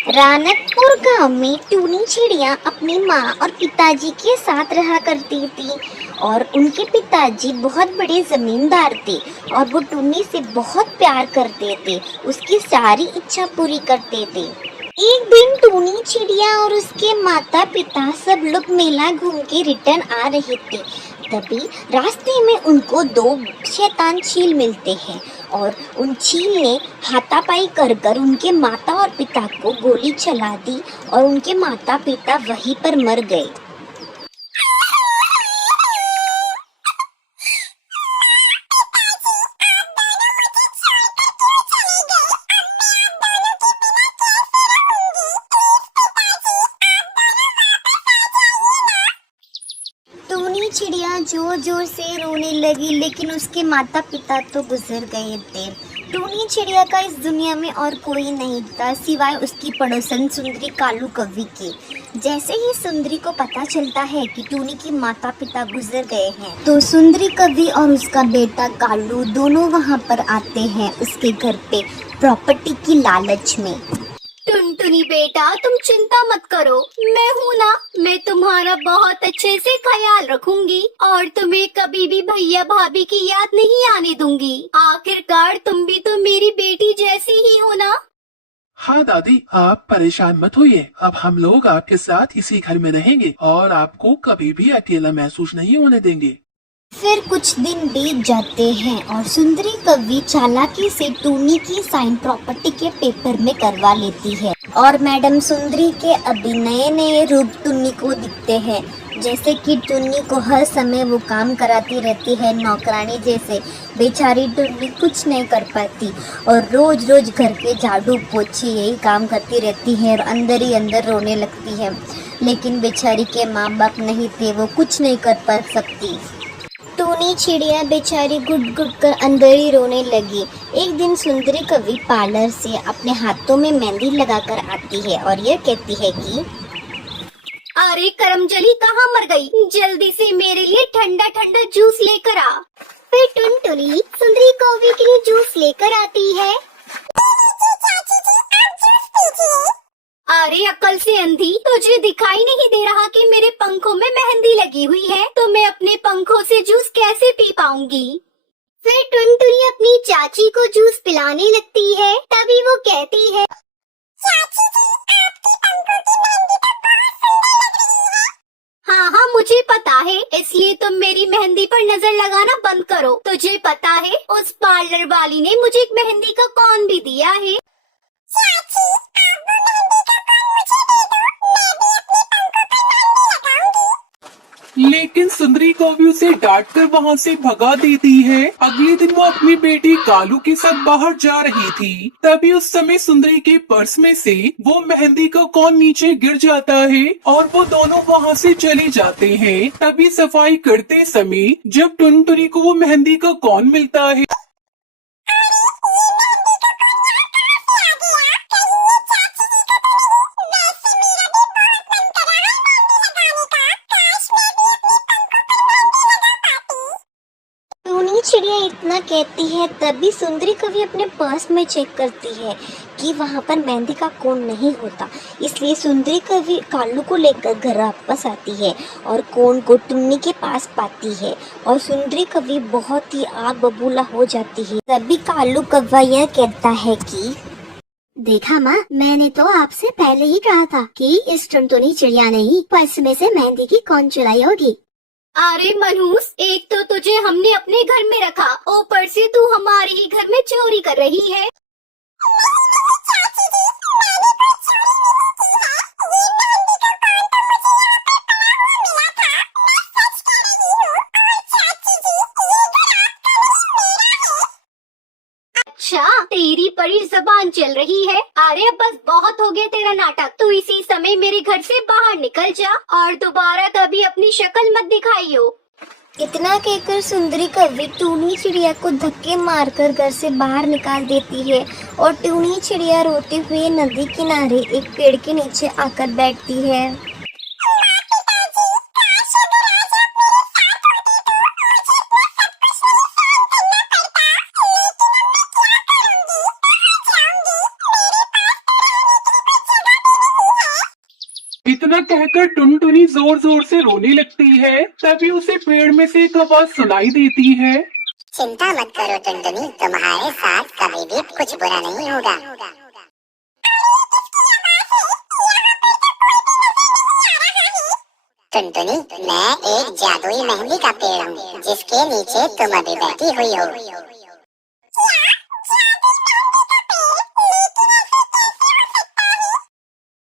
रानकपुर गांव में टूनी चिड़िया अपनी माँ और पिताजी के साथ रहा करती थी। और उनके पिताजी बहुत बड़े जमींदार थे और वो टूनी से बहुत प्यार करते थे, उसकी सारी इच्छा पूरी करते थे। एक दिन टूनी चिड़िया और उसके माता पिता सब लोग मेला घूम के रिटर्न आ रहे थे। तभी रास्ते में उनको दो शैतान चील मिलते हैं और उन चील ने हाथापाई कर कर उनके माता और पिता को गोली चला दी और उनके माता पिता वहीं पर मर गए। टूनी चिड़िया जोर जोर से रोने लगी, लेकिन उसके माता पिता तो गुजर गए थे। टूनी चिड़िया का इस दुनिया में और कोई नहीं था सिवाय उसकी पड़ोसन सुंदरी कालू कौवी के। जैसे ही सुंदरी को पता चलता है कि टूनी की माता पिता गुजर गए हैं, तो सुंदरी कौवी और उसका बेटा कालू दोनों वहाँ पर आते हैं उसके घर पे प्रॉपर्टी की लालच में। टुनटुनी बेटा, तुम चिंता मत करो, मैं हूँ ना। मैं तुम्हारा बहुत अच्छे से ख्याल रखूंगी और तुम्हें कभी भी भैया भाभी की याद नहीं आने दूंगी। आखिरकार तुम भी तो मेरी बेटी जैसी ही हो ना। हाँ दादी, आप परेशान मत होइए। अब हम लोग आपके साथ इसी घर में रहेंगे और आपको कभी भी अकेला महसूस नहीं होने देंगे। फिर कुछ दिन बीत जाते हैं और सुंदरी कवि चालाकी से टूनी की साइन प्रॉपर्टी के पेपर में करवा लेती है। और मैडम सुंदरी के अभी नए नए रूप टूनी को दिखते हैं, जैसे कि टूनी को हर समय वो काम कराती रहती है नौकरानी जैसे। बेचारी टूनी कुछ नहीं कर पाती और रोज रोज घर के झाड़ू पोछे यही काम करती रहती है और अंदर ही अंदर रोने लगती है। लेकिन बेचारी के माँ बाप नहीं थे, वो कुछ नहीं कर पा सकती। टूनी चिड़िया बेचारी घुट घुट कर अंदर ही रोने लगी। एक दिन सुंदरी कवि पार्लर से अपने हाथों में मेहंदी लगाकर आती है और यह कहती है कि अरे करमजली कहाँ मर गई? जल्दी से मेरे लिए ठंडा ठंडा जूस लेकर आ। फिर टुनटुनी सुंदरी कौवी के लिए जूस लेकर आती है। अरे अक्ल से अंधी, तुझे दिखाई नहीं दे रहा कि मेरे पंखों में मेहंदी लगी हुई है? तो मैं अपने पंखों से जूस कैसे पी पाऊंगी? फिर टुनटुनी अपनी चाची को जूस पिलाने लगती है। तभी वो कहती है, चाची जी, आपके पंखों की मेहंदी तो बहुत सुंदर लग रही है। हाँ हाँ, मुझे पता है, इसलिए तुम मेरी मेहंदी पर नजर लगाना बंद करो। तुझे पता है उस पार्लर वाली ने मुझे एक मेहंदी का कौन भी दिया है। चाची, आप वो मेहंदी का कौन मुझे दे दो, मैं भी अपने पंखों पर मेहंदी लगाऊंगी। लेकिन सुंदरी कौवी उसे डांट कर वहाँ से भगा देती है। अगले दिन वो अपनी बेटी कालू के साथ बाहर जा रही थी। तभी उस समय सुंदरी के पर्स में से वो मेहंदी का कौन नीचे गिर जाता है और वो दोनों वहाँ से चले जाते हैं। तभी सफाई करते समय जब टुनटुनी को वो मेहंदी का कौन मिलता है। टूनी चिड़िया इतना कहती है, तभी सुंदरी कवि अपने पर्स में चेक करती है कि वहाँ पर मेहंदी का कोन नहीं होता। इसलिए सुंदरी कवि कालू को लेकर घर वापस आती है और कोन को टुन्नी के पास पाती है और सुंदरी कवि बहुत ही आग बबूला हो जाती है। तभी कालू कौवा यह कहता है कि देखा माँ, मैंने तो आपसे पहले ही कहा था कि इस टुनटुनी चिड़िया ने ही पर्स में से मेहंदी की कोन चुराई होगी। अरे मनहूस, एक तो तुझे हमने अपने घर में रखा, ऊपर से तू हमारे ही घर में चोरी कर रही है। अच्छा, तेरी बड़ी जबान चल रही है। अरे बस बहुत हो गया तेरा नाटक। तू इसी समय मेरे घर से बाहर निकल जा और दोबारा कभी अपनी शक्ल मत दिखाइयो। इतना कहकर सुंदरी कवि टूनी चिड़िया को धक्के मारकर घर से बाहर निकाल देती है और टूनी चिड़िया रोते हुए नदी किनारे एक पेड़ के नीचे आकर बैठती है। इतना कहकर टुनटुनी जोर जोर से रोने लगती है। तभी उसे पेड़ में से एक आवाज सुनाई देती है। चिंता मत करो टुनटुनी, तुम्हारे साथ कभी भी कुछ बुरा नहीं होगा। टुनटुनी, मैं एक जादुई मेहंदी का पेड़ हूँ जिसके नीचे तुम अभी बैठी हुई हो।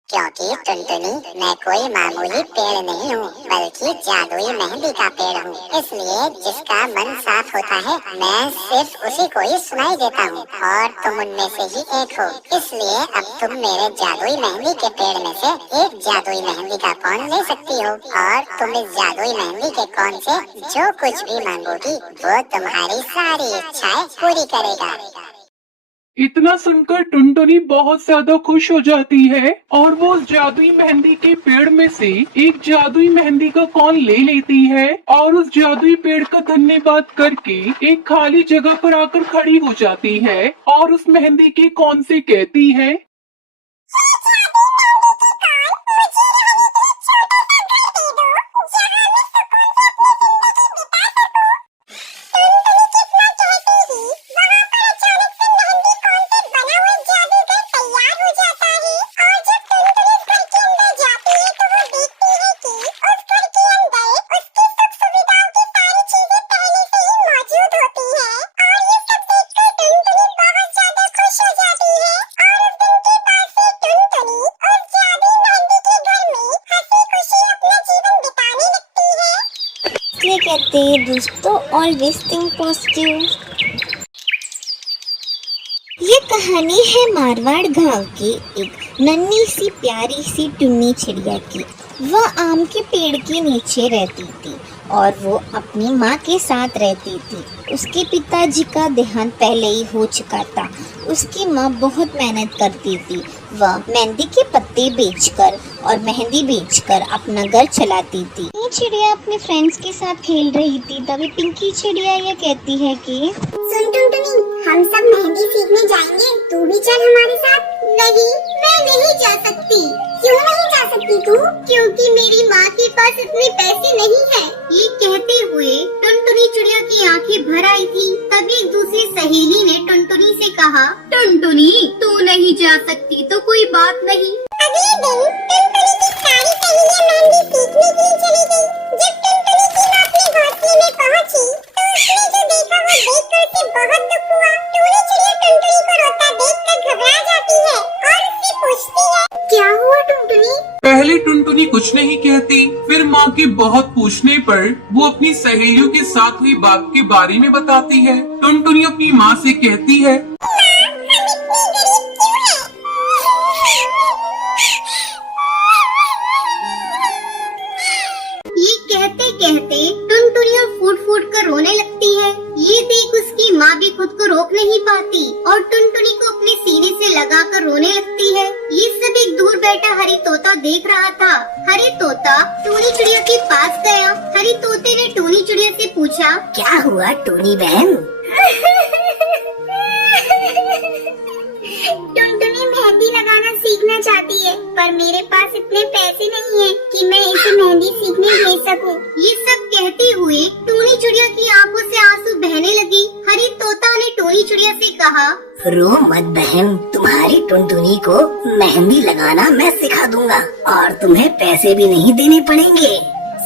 क्योंकि टुनटुनी, मैं कोई मामूली पेड़ नहीं हूँ बल्कि जादुई मेहंदी का पेड़ हूँ, इसलिए जिसका मन साफ होता है मैं सिर्फ उसी को ही सुनाई देता हूँ और तुम उनमें से ही एक हो। इसलिए अब तुम मेरे जादुई मेहंदी के पेड़ में से एक जादुई मेहंदी का कौन ले सकती हो और तुम इस जादुई मेहंदी के कौन से जो कुछ भी मांगोगी वो तुम्हारी सारी इच्छाएं पूरी करेगा। इतना सुनकर टुनटुनी बहुत ज्यादा खुश हो जाती है और वो उस जादुई मेहंदी के पेड़ में से एक जादुई मेहंदी का कौन ले लेती है और उस जादुई पेड़ का धन्यवाद करके एक खाली जगह पर आकर खड़ी हो जाती है और उस मेहंदी के कौन से कहती है। इसलिए कहते हैं दोस्तों, ऑलवेज थिंक पॉजिटिव। ये कहानी है मारवाड़ गांव की एक नन्ही सी प्यारी सी टुन्नी चिड़िया की। वह आम के पेड़ के नीचे रहती थी और वो अपनी माँ के साथ रहती थी। उसके पिताजी का देहांत पहले ही हो चुका था। उसकी माँ बहुत मेहनत करती थी। वह मेहंदी के पत्ते बेचकर और मेहंदी बेचकर अपना घर चलाती थी। ये चिड़िया अपने फ्रेंड्स के साथ खेल रही थी, तभी पिंकी चिड़िया ये कहती है कि सुन टुनटुनी, हम सब मेहंदी सीखने जाएंगे, तू भी चल हमारे साथ। नहीं, मैं नहीं जा सकती। क्यों नहीं जा सकती तू? क्योंकि मेरी माँ के पास इतने पैसे नहीं है। ये कहते हुए टुनटुनी चिड़िया की आंखें भर आई थी। तभी एक दूसरी सहेली ने टुनटुनी से कहा, टुनटुनी तू नहीं जा सकती तो कोई बात नहीं। अगले दिन टुनटुनी की सारी सहेलियां मेहंदी सीखने के लिए चली गई। जब टुनटुनी की माँ अपने घोंसले में पहुंची तो उसने जो देखा वो देखकर उसे बहुत दुख हुआ। टुनी चिड़िया टुनटुनी को रोता देखकर घबरा जाती है और उससे पूछती है, क्या हुआ टुनटुनी? पहले टुनटुनी कुछ नहीं कहती, फिर माँ के बहुत पूछने पर वो अपनी सहेलियों के साथ हुई बात के बारे में बताती है। टुनटुनी अपनी माँ से कहती है, कहते कहते टुनटुनी फूट फूट कर रोने लगती है। ये देख उसकी माँ भी खुद को रोक नहीं पाती और टुनटुनी को अपने सीने से लगाकर रोने लगती है। ये सब एक दूर बैठा हरी तोता देख रहा था। हरी तोता टूनी चिड़िया के पास गया। हरी तोते ने टूनी चिड़िया से पूछा, क्या हुआ टूनी बहन? टुनटुनी मेहंदी लगाना सीखना चाहती है, पर मेरे पास इतने पैसे नहीं है कि मैं इसे मेहंदी सीखने भेज सकूं। ये सब कहते हुए टूनी चिड़िया की आंखों से आंसू बहने लगी। हरी तोता ने टूनी चिड़िया से कहा, रो मत बहन, तुम्हारी टुनटुनी को मेहंदी लगाना मैं सिखा दूंगा और तुम्हें पैसे भी नहीं देने पड़ेंगे।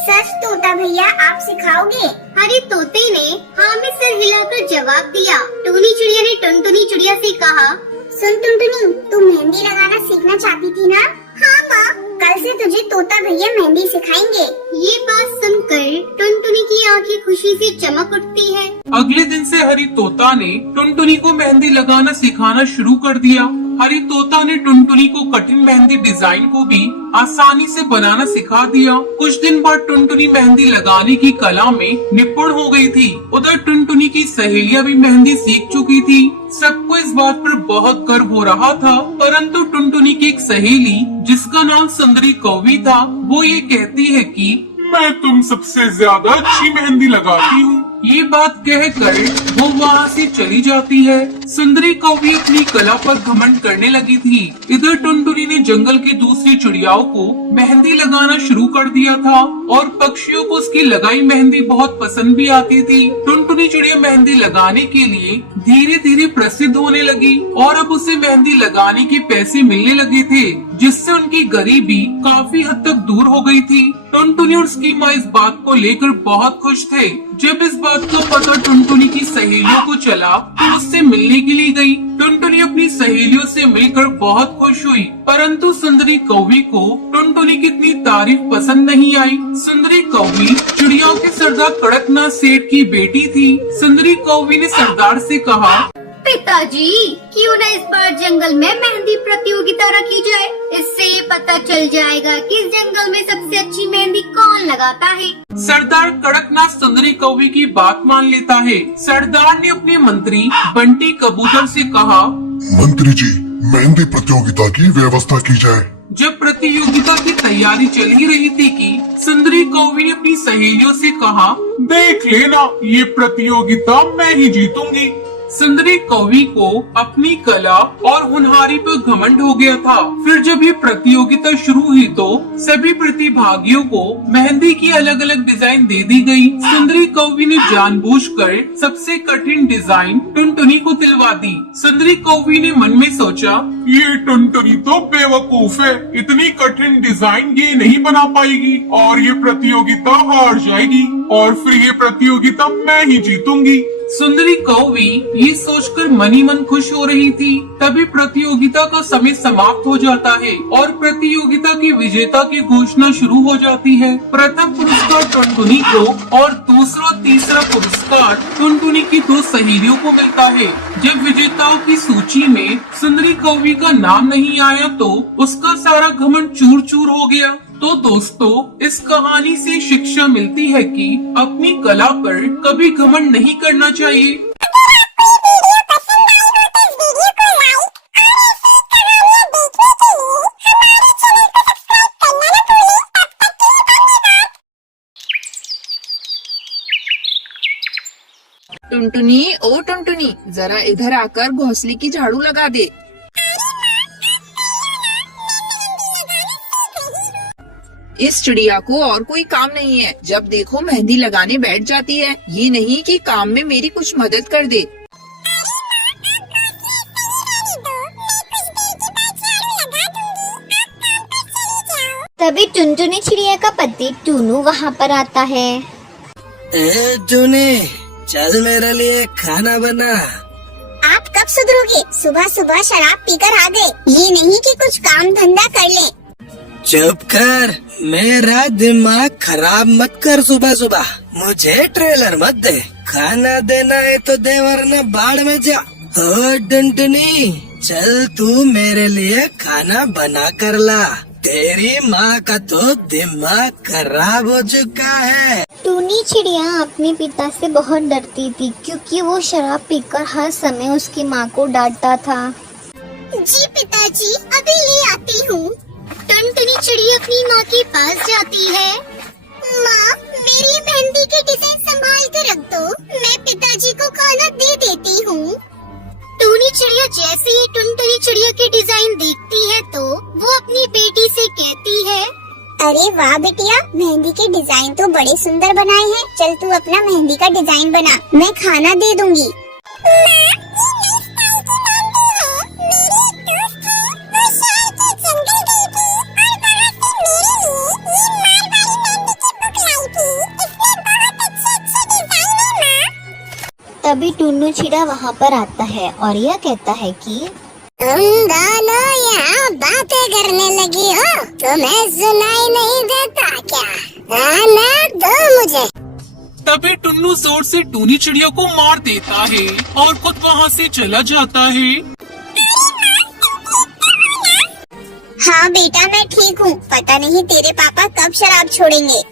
सच तोता भैया, आप सिखाओगे? हरी तोते ने हाँ में सर हिलाकर जवाब दिया। टूनी चिड़िया ने टुनटुनी चिड़िया से कहा, सुन टुनटुनी, तू मेहंदी लगाना सीखना चाहती थी ना? हाँ माँ, कल से तुझे तोता भैया मेहंदी सिखाएंगे। ये बात सुनकर टुनटुनी की आंखें खुशी से चमक उठती है। अगले दिन से हरी तोता ने टुनटुनी को मेहंदी लगाना सिखाना शुरू कर दिया। हरी तोता ने टुनटुनी को कठिन मेहंदी डिजाइन को भी आसानी से बनाना सिखा दिया। कुछ दिन बाद टुनटुनी मेहंदी लगाने की कला में निपुण हो गई थी। उधर टुनटुनी की सहेलियां भी मेहंदी सीख चुकी थी। सबको इस बात पर बहुत गर्व हो रहा था, परंतु टुनटुनी की एक सहेली जिसका नाम सुंदरी कौवी था, वो ये कहती है कि मैं तुम सबसे ज्यादा अच्छी मेहंदी लगाती हूँ। ये बात कहकर वो वहाँ से चली जाती है। सुंदरी कौवी अपनी कला पर घमंड करने लगी थी। इधर टुनटुनी ने जंगल की दूसरी चिड़ियाओं को मेहंदी लगाना शुरू कर दिया था और पक्षियों को उसकी लगाई मेहंदी बहुत पसंद भी आती थी। टुनटुनी चिड़िया मेहंदी लगाने के लिए धीरे धीरे प्रसिद्ध होने लगी और अब उसे मेहंदी लगाने के पैसे मिलने लगे थे, जिससे उनकी गरीबी काफी हद तक दूर हो गई थी। टुनटुनी और उसकी माँ इस बात को लेकर बहुत खुश थे। जब इस बात का पता टुनटुनी की सहेलियों को चला तो उससे मिलने के लिए गई। टुनटुनी अपनी सहेलियों से मिलकर बहुत खुश हुई, परंतु सुंदरी कौवी को टुनटुनी की इतनी तारीफ पसंद नहीं आई। सुंदरी कौवी चिड़ियाओं के सरदार कड़कनाथ सेठ की बेटी थी। सुंदरी कौवी ने सरदार से कहा, पिताजी, क्यों न इस बार जंगल में मेहंदी प्रतियोगिता रखी जाए। इससे ये पता चल जाएगा कि इस जंगल में सबसे अच्छी मेहंदी कौन लगाता है। सरदार कड़कनाथ सुंदरी कौवी की बात मान लेता है। सरदार ने अपने मंत्री बंटी कबूतर से कहा, मंत्री जी, मेहंदी प्रतियोगिता की व्यवस्था की जाए। जब प्रतियोगिता की तैयारी चल ही रही थी कि सुंदरी कौवी ने अपनी सहेलियों से कहा, देख लेना, ये प्रतियोगिता मैं ही जीतूंगी। सुंदरी कौवी को अपनी कला और होनहारी पर घमंड हो गया था। फिर जब ये प्रतियोगिता शुरू हुई तो सभी प्रतिभागियों को मेहंदी की अलग अलग डिजाइन दे दी गई। सुंदरी कौवी ने जानबूझकर सबसे कठिन डिजाइन टुनटुनी को दिलवा दी। सुंदरी कौवी ने मन में सोचा, ये टुनटुनी तो बेवकूफ है, इतनी कठिन डिजाइन ये नहीं बना पाएगी और ये प्रतियोगिता हार जाएगी और फिर ये प्रतियोगिता मैं ही जीतूंगी। सुंदरी कौवी ये सोचकर मन ही मन खुश हो रही थी। तभी प्रतियोगिता का समय समाप्त हो जाता है और प्रतियोगिता की विजेता की घोषणा शुरू हो जाती है। प्रथम पुरस्कार टुनटुनी को और दूसरा तीसरा पुरस्कार टुनटुनी की दो सहेलियों को मिलता है। जब विजेताओं की सूची में सुंदरी कौवी का नाम नहीं आया तो उसका सारा घमंड चूर चूर हो गया। तो दोस्तों, इस कहानी से शिक्षा मिलती है कि अपनी कला पर कभी घमंड नहीं करना चाहिए। टुनटुनी, ओ टुनटुनी, जरा इधर आकर घोंसले की झाड़ू लगा दे। इस चिड़िया को और कोई काम नहीं है, जब देखो मेहंदी लगाने बैठ जाती है। ये नहीं कि काम में मेरी कुछ मदद कर दे। तभी टुनटुनी चिड़िया का पति टूनू वहाँ पर आता है। ए टूनी, चल मेरे लिए खाना बना। आप कब सुधरोगे? सुबह सुबह शराब पीकर आ गए। ये नहीं कि कुछ काम धंधा कर ले। चुप कर, मेरा दिमाग खराब मत कर सुबह सुबह। मुझे ट्रेलर मत दे। खाना देना है तो दे, वरना बाढ़ में जा। ओ टुनटुनी, चल तू मेरे लिए खाना बना कर ला। तेरी माँ का तो दिमाग खराब हो चुका है। टूनी चिड़िया अपने पिता से बहुत डरती थी क्योंकि वो शराब पीकर हर समय उसकी माँ को डांटता था। जी पिताजी, अभी ले आती हूँ। टुनटुनी चिड़िया अपनी माँ के पास जाती है। माँ, मेरी मेहंदी की डिजाइन संभाल कर रख दो, मैं पिताजी को खाना दे देती हूँ। टूनी चिड़िया जैसे ही टुनटुनी चिड़िया की डिजाइन देखती है तो वो अपनी बेटी से कहती है, अरे वाह बेटिया, मेहंदी के डिजाइन तो बड़े सुंदर बनाए हैं। चल तू अपना मेहंदी का डिजाइन बना, मैं खाना दे दूंगी। तभी टुन्नू चिड़ा वहाँ पर आता है और यह कहता है कि तुम दोनों यहाँ बातें करने लगी हो, तुम्हें सुनाई नहीं देता क्या? खाना दो मुझे। तभी टुन्नू जोर से टूनी चिड़िया को मार देता है और खुद वहाँ से चला जाता है। हाँ बेटा, मैं ठीक हूँ। पता नहीं तेरे पापा कब शराब छोड़ेंगे।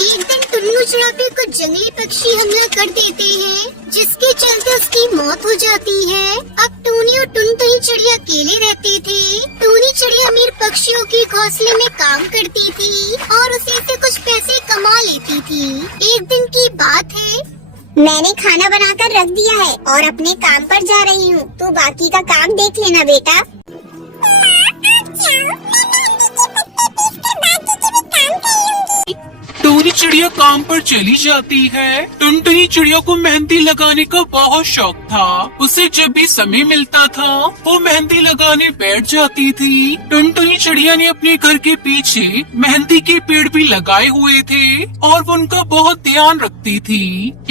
एक दिन टुन्नू चिड़िया पे कुछ जंगली पक्षी हमला कर देते हैं, जिसके चलते उसकी मौत हो जाती है। अब टूनी और टुनटुनी चिड़िया अकेले रहते थे। टूनी चिड़िया अमीर पक्षियों के घोंसले में काम करती थी और उसी से कुछ पैसे कमा लेती थी। एक दिन की बात है, मैंने खाना बनाकर रख दिया है और अपने काम पर जा रही हूँ। तू बाकी का काम देख लेना बेटा। टूनी चिड़िया काम पर चली जाती है। टुनटुनी चिड़िया को मेहंदी लगाने का बहुत शौक था। उसे जब भी समय मिलता था वो मेहंदी लगाने बैठ जाती थी। टुनटुनी चिड़िया ने अपने घर के पीछे मेहंदी के पेड़ भी लगाए हुए थे और वो उनका बहुत ध्यान रखती थी।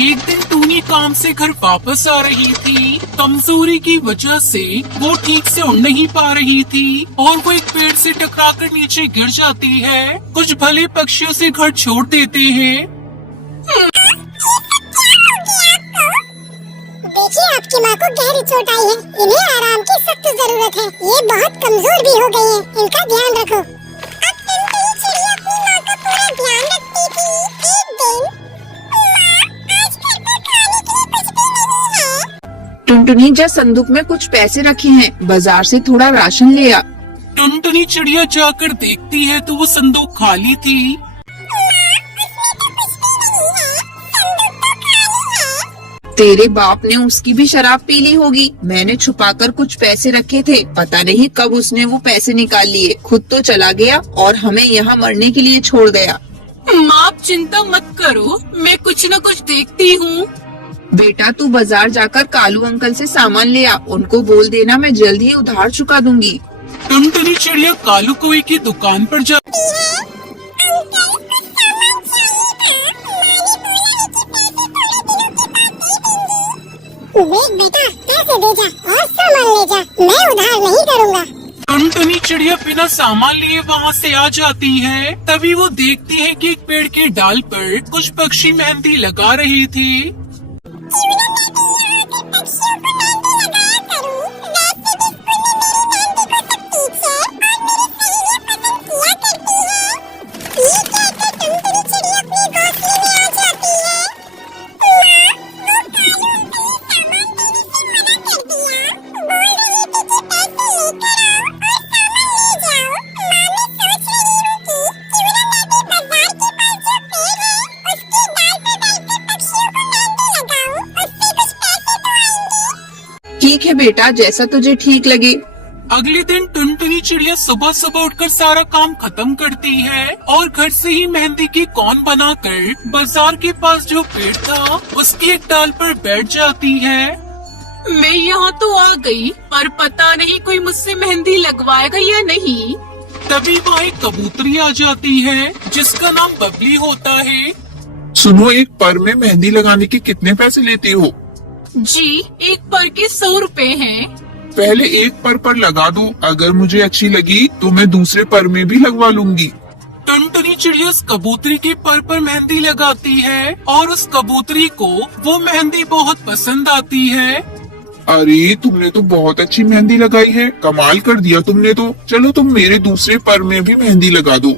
एक दिन टूनी काम से घर वापस आ रही थी। कमजोरी की वजह से वो ठीक से उड़ नहीं पा रही थी और वो एक पेड़ से टकराकर नीचे गिर जाती है। कुछ भले पक्षियों से घर छोड़ देते हैं। देखिए आपकी माँ को गहरी चोट आई है। इन्हें आराम की सख्त जरूरत है। ये बहुत कमजोर भी हो गई है। इनका ध्यान रखो। अब टुनटुनी चिड़िया अपनी माँ का पूरा ध्यान रखती थी। एक दिन माँ, आज घर पर खाने के लिए कुछ भी नहीं है। टुनटुनी जा संदूक में कुछ पैसे रखे हैं, बाजार से थोड़ा राशन ले आ। टुनटुनी चिड़िया जाकर देखती है तो वो संदूक खाली थी। तेरे बाप ने उसकी भी शराब पी ली होगी। मैंने छुपाकर कुछ पैसे रखे थे, पता नहीं कब उसने वो पैसे निकाल लिए। खुद तो चला गया और हमें यहाँ मरने के लिए छोड़ गया। माँ आप चिंता मत करो, मैं कुछ न कुछ देखती हूँ। बेटा तू बाजार जाकर कालू अंकल से सामान ले आ। उनको बोल देना मैं जल्द ही उधार चुका दूंगी। टुनटुनी चिड़िया कालू कौवे की दुकान पर जाती है। देख बेटा, पैसे दे जा और सामान ले जा। मैं उधार नहीं करूँगा। टुनटुनी चिड़िया बिना सामान लिए वहाँ से आ जाती है। तभी वो देखती है कि एक पेड़ के डाल पर कुछ पक्षी मेहंदी लगा रहे थे। ठीक है बेटा, जैसा तुझे ठीक लगे। अगले दिन टुनटुनी चिड़िया सुबह सुबह उठकर सारा काम खत्म करती है और घर से ही मेहंदी की कौन बनाकर बाजार के पास जो पेड़ था उसकी एक डाल पर बैठ जाती है। मैं यहाँ तो आ गई, पर पता नहीं कोई मुझसे मेहंदी लगवाएगा या नहीं। तभी वहाँ एक कबूतरी आ जाती है जिसका नाम बबली होता है। सुनो, एक पर में मेहंदी लगाने के कितने पैसे लेती हो? जी, एक पर के 100 रुपए हैं। पहले एक पर लगा दो, अगर मुझे अच्छी लगी तो मैं दूसरे पर में भी लगवा लूंगी। टुनटुनी चिड़िया उस कबूतरी के पर मेहंदी लगाती है और उस कबूतरी को वो मेहंदी बहुत पसंद आती है। अरे तुमने तो बहुत अच्छी मेहंदी लगाई है, कमाल कर दिया तुमने तो। चलो तुम मेरे दूसरे पर में भी मेहंदी लगा दो।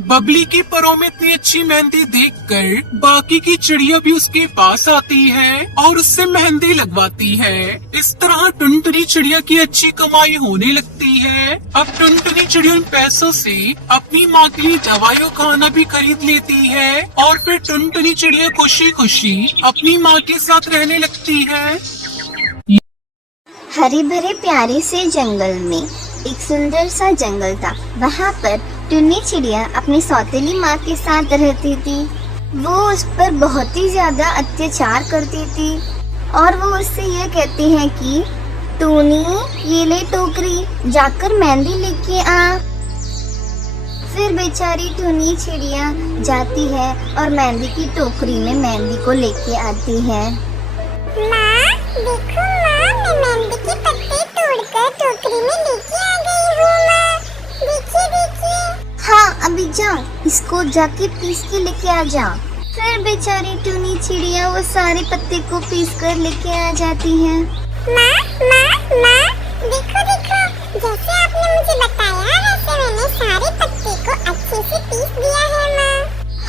बबली की परों में इतनी अच्छी मेहंदी देखकर बाकी की चिड़िया भी उसके पास आती है और उससे मेहंदी लगवाती है। इस तरह टुनटुनी चिड़िया की अच्छी कमाई होने लगती है। अब टुनटुनी चिड़िया इन पैसों से अपनी माँ के लिए दवाई और खाना भी खरीद लेती है और फिर टुनटुनी चिड़िया खुशी खुशी अपनी माँ के साथ रहने लगती है। हरे भरे प्यारे से जंगल में एक सुंदर सा जंगल था। वहाँ पर टुन्नी चिड़िया अपनी सौतेली माँ के साथ रहती थी। वो उस पर बहुत ही ज्यादा अत्याचार करती थी और वो उससे यह कहती है कि टूनी, ये ले टोकरी, जाकर मेहंदी लेके आ। फिर बेचारी टुन्नी चिड़िया जाती है और मेहंदी की टोकरी में मेहंदी को लेके आती है। माँ, देखो माँ, मैं मेहंदी के पत्ते तोड़कर टोकरी में लेके आ गई हूँ माँ। देखिए देखिए। हाँ, अभी जाओ, इसको जाके पीस के लेके आ जाओ। फिर बेचारी टुन्नी चिड़िया वो सारे पत्ते को पीस कर लेके आ जाती है। माँ, माँ, माँ, देखो देखो, जैसे आपने मुझे बताया वैसे मैंने सारे पत्ते को अच्छे से पीस दिया है माँ।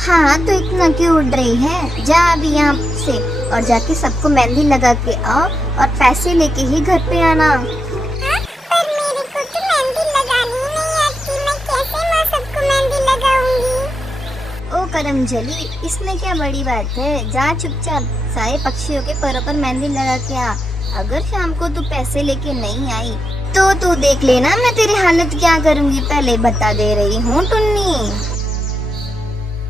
हाँ, तो इतना क्यों उड़ रही है? जा अभी यहाँ से और जाके सबको मेहंदी लगा के आओ और पैसे लेके ही घर पे आना। पर मेरे को तो मेहंदी लगानी नहीं आती, मैं कैसे माँ सबको मेहंदी लगाऊंगी? ओ परम जली, इसमें क्या बड़ी बात है। जा चुपचाप सारे पक्षियों के पैरों पर मेहंदी लगा के आ। अगर शाम को तू पैसे लेके नहीं आई तो तू देख लेना मैं तेरी हालत क्या करूँगी, पहले बता दे रही हूँ टुन्नी।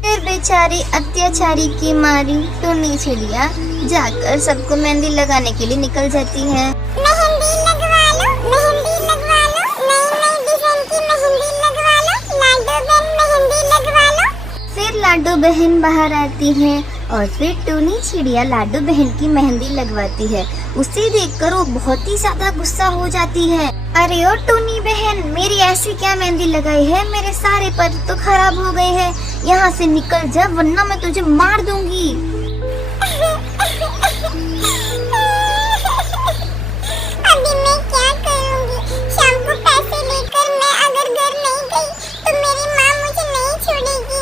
फिर बेचारी अत्याचारी की मारी टुन्नी चिड़िया जाकर सबको मेहंदी लगाने के लिए निकल जाती है। मेहंदी लगवा लो, मेहंदी लगवा लो, नई नई डिजाइन की मेहंदी लगवा लो, लाडो बहन मेहंदी लगवा लो। फिर लाडो बहन बाहर आती है और फिर टुनी चिड़िया लाडो बहन की मेहंदी लगवाती है। उसे देखकर वो बहुत ही ज्यादा गुस्सा हो जाती है। अरे ओ टुनी बहन, मेरी ऐसी क्या मेहंदी लगाई है, मेरे सारे पर तो खराब हो गए हैं। यहाँ से निकल जा वरना मैं तुझे मार दूंगी। अभी मैं क्या करूँगी? शाम को पैसे लेकर मैं अगर घर नहीं गई तो मेरी माँ मुझे नहीं छोड़ेगी।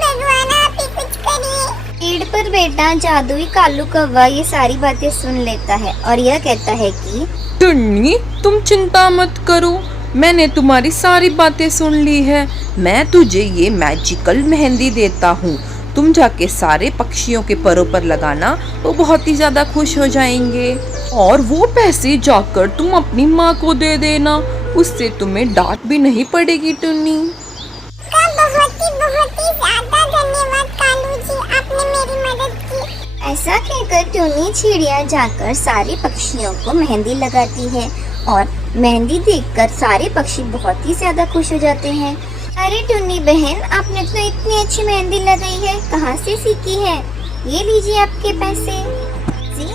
भगवान आप ही कुछ करिए। पेड़ पर बैठा जादुई कालू कौवा ये सारी बातें सुन लेता है और यह कहता है कि टुन्नी, तुम चिंता मत करो, मैंने तुम्हारी सारी बातें सुन ली है। मैं तुझे ये मैजिकल मेहंदी देता हूँ, तुम जाके सारे पक्षियों के परों पर लगाना, वो बहुत ही ज्यादा खुश हो जाएंगे। और वो पैसे जाकर तुम अपनी माँ को दे देना, उससे तुम्हें डांट भी नहीं पड़ेगी टुन्नी। बहुत ही ज्यादा धन्यवाद कालू जी, आपने मेरी मदद की। ऐसा कहकर टुनी चिड़िया जाकर सारे पक्षियों को मेहंदी लगाती है और मेहंदी देखकर सारे पक्षी बहुत ही ज्यादा खुश हो जाते हैं। अरे टुन्नी बहन, आपने तो इतनी अच्छी मेहंदी लगाई है, कहाँ से सीखी है? ये लीजिए आपके पैसे।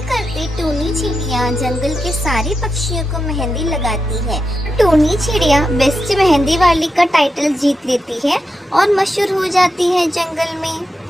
करते टुनी चिड़िया जंगल के सारे पक्षियों को मेहंदी लगाती है। टुनी चिड़िया बेस्ट मेहंदी वाली का टाइटल जीत लेती है और मशहूर हो जाती है जंगल में।